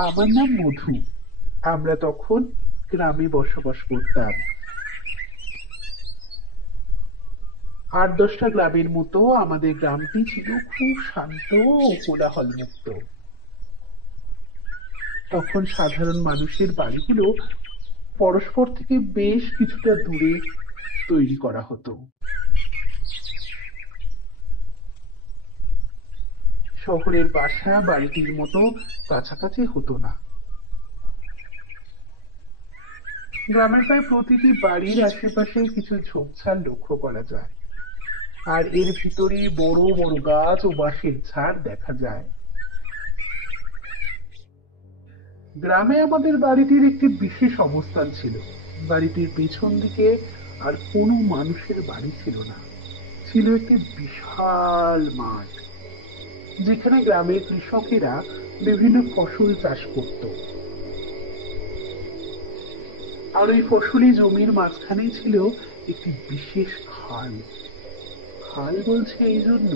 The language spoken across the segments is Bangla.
আমার নাম মধু। আমরা তখন গ্রামে বসবাস করতাম। 8-10টা গ্রামের মতো আমাদের গ্রামটি ছিল খুব শান্ত ও কোলাহল মুক্ত। তখন সাধারণ মানুষের বাড়িগুলো পরস্পর থেকে বেশ কিছুটা দূরে তৈরি করা হতো। শহরের বাসা বাড়িটির মতো কাছাকাছি হতো না। গ্রামের প্রায় প্রতিটি বাড়ির আশেপাশে কিছু ঝোপঝাড় লক্ষ্য করা যায়, আর এর ভিতরে বড় বড় গাছ ও বাঁশের ঝাড় দেখা যায়। গ্রামে আমাদের বাড়িটির একটি বিশেষ অবস্থান ছিল। বাড়িটির পেছন দিকে আর কোনো মানুষের বাড়ি ছিল না। ছিল একটি বিশাল মাঠ, যেখানে গ্রামের কৃষকেরা বিভিন্ন ফসল চাষ করত। আর ওই ফসলি জমির মাঝখানেই ছিল একটি বিশেষ খাল। খাল বলছে এই জন্য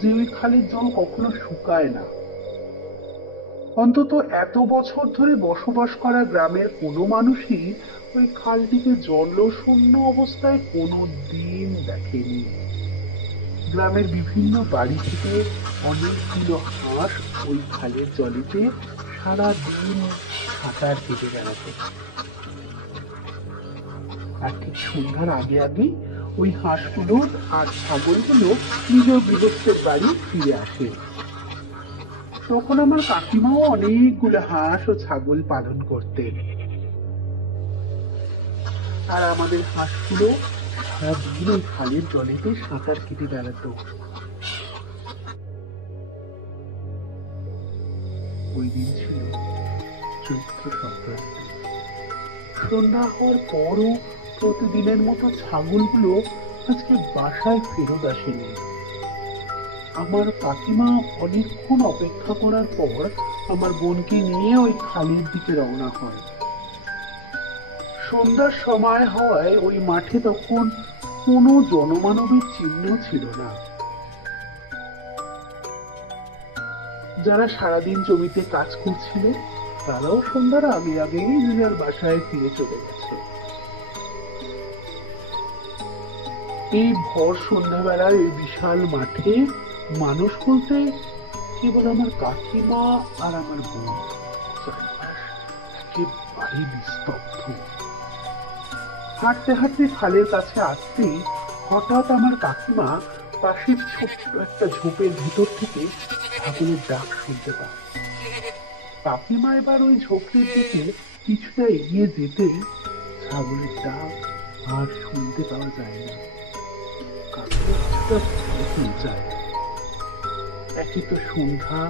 যে ওই খালের জল কখনো শুকায় না। অন্তত এত বছর ধরে বসবাস করা গ্রামের কোনো মানুষই ওই খালটিকে জলশূন্য অবস্থায় কোনো দিন দেখেনি। গ্রামের বিভিন্ন বাড়ি থেকে অনেকগুলো হাঁস ওই খালের জলেতে সারা দিন সাঁতার কেটে বেড়াতো। আর ঠিক সন্ধ্যার আগে আগে ওই হাঁসগুলো আর ছাগলগুলো নিজ গৃহস্থের বাড়ি ফিরে আসে। তখন আমার কাকিমাও অনেকগুলো হাঁস ও ছাগল পালন করতেন। আর আমাদের হাঁসগুলো সারাদিন ওই খালের জলেতে সাঁতার কেটে বেড়াতো। ওই দিন ছিল চৈত্র সংক্রান্তি। সন্ধ্যা হওয়ার পরও প্রতিদিনের মতো ছাগলগুলো আজকে বাসায় ফেরত আসেনি। আমার কাকিমা অনেকক্ষণ অপেক্ষা করার পর আমার বোনকে নিয়ে ওই খালের দিকে রওনা হয়। সন্ধ্যার সময় হওয়ায় ওই মাঠে তখন কোনো জনমানবের চিহ্ন ছিল না। যারা সারাদিন জমিতে কাজ করছিল তারাও সন্ধ্যার আগে আগেই নিজের বাসায় ফিরে চলে গেছে। এই ভর সন্ধ্যাবেলায় এই বিশাল মাঠে মানুষ বলতে কেবল আমার কাকিমা আর আমার বোন। চারপাশ একেবারে নিস্তব্ধ। হাঁটতে হাঁটতে খালের কাছে আসতেই হঠাৎ আমার কাকিমা পাশের ছোট্ট একটা ঝোপের ভিতর থেকে ছাগলের ডাক শুনতে পায়। কাকিমা এবার ওই ঝোপটির দিকে কিছুটা এগিয়ে যেতেই ছাগলের ডাক আর শুনতে পাওয়া যায় না। কাকিমা কিছুটা ভয় পেয়ে যায়। একই তো সন্ধ্যা,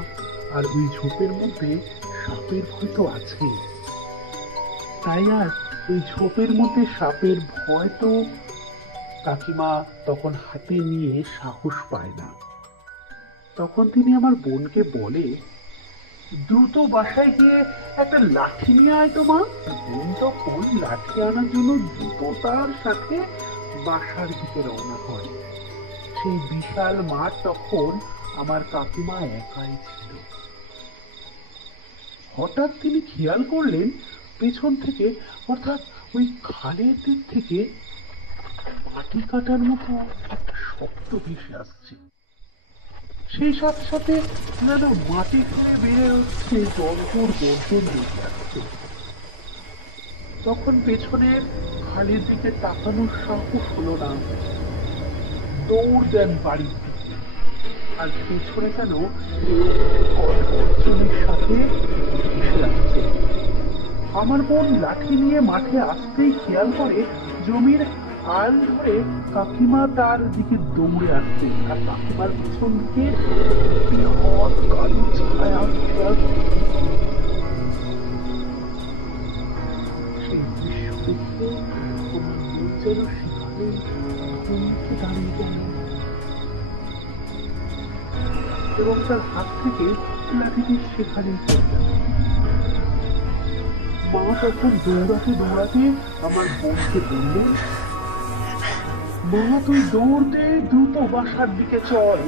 আর ওই ঝোপের মধ্যে সাপের ভয় তো আছে। তাই আর ওই ঝোপের মধ্যে সাপের ভয় তো কাকিমা তখন হাতে নিয়ে সাহস পায় না। তখন তিনি আমার বোনকে বলে, দ্রুত বাসায় গিয়ে একটা লাঠি নিয়ে আয় তো মা। বোন তখন লাঠি আনার জন্য দ্রুত তার সাথে বাসার দিকে রওনা হয়। সেই বিশাল মাঠ তখন আমার কাকিমা একাই ছিল। হঠাৎ তিনি খেয়াল করলেন পেছন থেকে, অর্থাৎ ওই খালের দিক থেকে মাটি কাটার মতো একটা শব্দ ভেসে আসছে। সেই সাথে সাথে যেন মাটি খুঁড়ে বেড়ে হচ্ছে জলপুর গর্জন বেরিয়ে আসছে। তখন পেছনের খালের দিকে তাকানোর সাহস হলো না। দৌড় দেন বাড়ির দিকে। আর পেছনে যেন গর্জনের সাথে ভেসে আসছে। আমার বোন লাঠি নিয়ে মাঠে আসতেই খেয়াল করে জমির আল ধরে কাকিমা তার দিকে দৌড়ে আসছে। আর কাকিমার পিছন দিকে বৃহৎ কালো ছায়া ভেসে আসছে। সেই দৃশ্য দেখে আমার বোন যেন সেখানে থমকে দাঁড়িয়ে গেল এবং তার হাত থেকে লাঠিটি সেখানেই পড়ে গেল। মা তখন দৌড়াতে দৌড়াতে আমার বোনকে বললেন, মা তুই দৌড় দে, দ্রুত বাসার দিকে চল।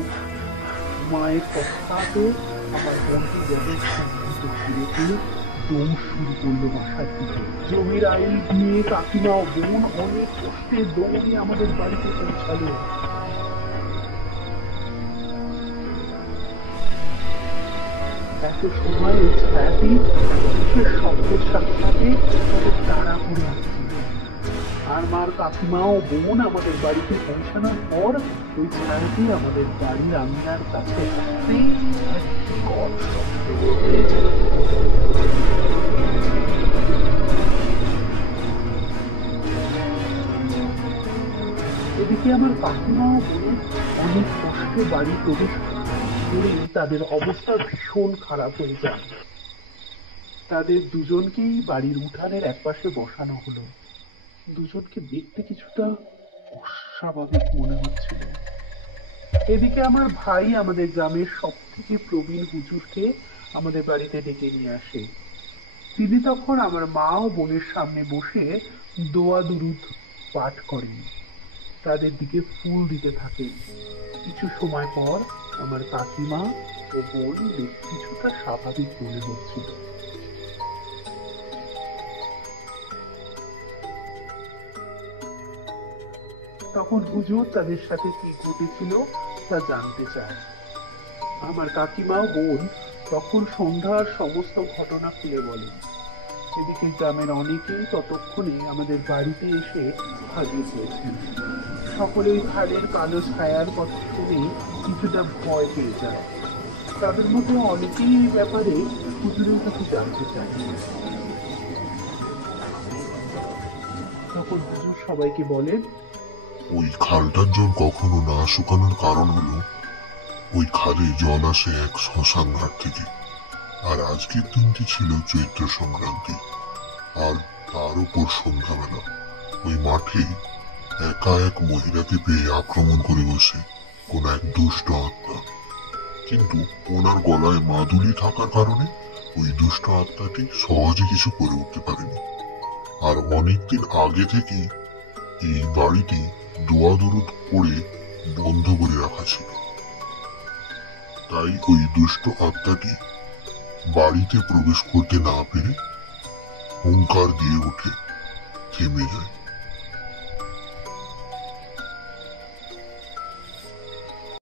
মায়ের কথাতে আমার বোনকে যেন তো ছেড়ে দৌড় শুরু করলো বাসার দিকে। জমির আইল দিয়ে কাকিমা ও বোন অনেক কষ্টে দৌড়ে আমাদের বাড়িতে পৌঁছালো। এত সময় ওই ছায়াটি বিশেষ শব্দের সাথে সাথে তাদের তাড়া করে আসছিল। আর মার কাকিমা ও বোন আমাদের বাড়িতে পৌঁছানোর পর ওই ছায়াটি আমাদের বাড়ির আঙিনার কাছে আসতেই এক বিকট শব্দ। এদিকে আমার কাকিমা ও বোন অনেক কষ্টে বাড়ি প্রবেশ করেই তাদের অবস্থা ভীষণ খারাপ হয়ে যায়। তাদের দুজনকেই বাড়ির উঠানের একপাশে বসানো হলো। দুজনকে দেখতে কিছুটা অস্বাভাবিক মনে হচ্ছিল। এদিকে আমার ভাই আমাদের গ্রামের সব থেকে প্রবীণ হুজুরকে আমাদের বাড়িতে ডেকে নিয়ে আসে। তিনি তখন আমার মা ও বোনের সামনে বসে দোয়া দুরুদ পাঠ করেন, তাদের দিকে ফুল দিতে থাকেন। কিছু সময় পর আমার কাকিমা ও বোন কিছুটা স্বাভাবিক মনে হচ্ছিল। তখন হুজুর তাদের সাথে কি ঘটেছিল তা জানতে চায়। আমার কাকিমা ও বোন তখন সন্ধ্যার সমস্ত ঘটনা খুলে বলেন। এদিকে গ্রামের অনেকেই ততক্ষণে আমাদের বাড়িতে এসে হাজির হয়েছেন। সকলেই ভালের কালো ছায়ার কথা শুনে কিছুটা ভয় পেয়ে যায়। তাদের মধ্যে অনেকেই এই ব্যাপারে হুজুরের কাছে জানতে চায়। তখন হুজুর সবাইকে বলেন, ওই খালটার জল কখনো না শুকানোর কারণ হলো ওই খালে জল আসে এক শ্মশান ঘাট থেকে। আর আজকের দিনটি ছিল চৈত্র সংক্রান্তি, আর তার উপর সন্ধ্যাবেলা ওই মাঠে একা এক মহিলাকে পেয়ে আক্রমণ করে বসে কোন এক দুষ্ট আত্মা। কিন্তু ওনার গলায় মাদুলি থাকার কারণে ওই দুষ্ট আত্মাটি সহজে কিছু করে উঠতে পারেনি। আর অনেকদিন আগে থেকেই এই বাড়িটি দোয়া দরুদ করে বন্ধ করে রাখা ছিল। তাই ওই দুষ্ট আত্মাটি বাড়িতে প্রবেশ করতে না পেরে হুঙ্কার দিয়ে উঠে থেমে যায়।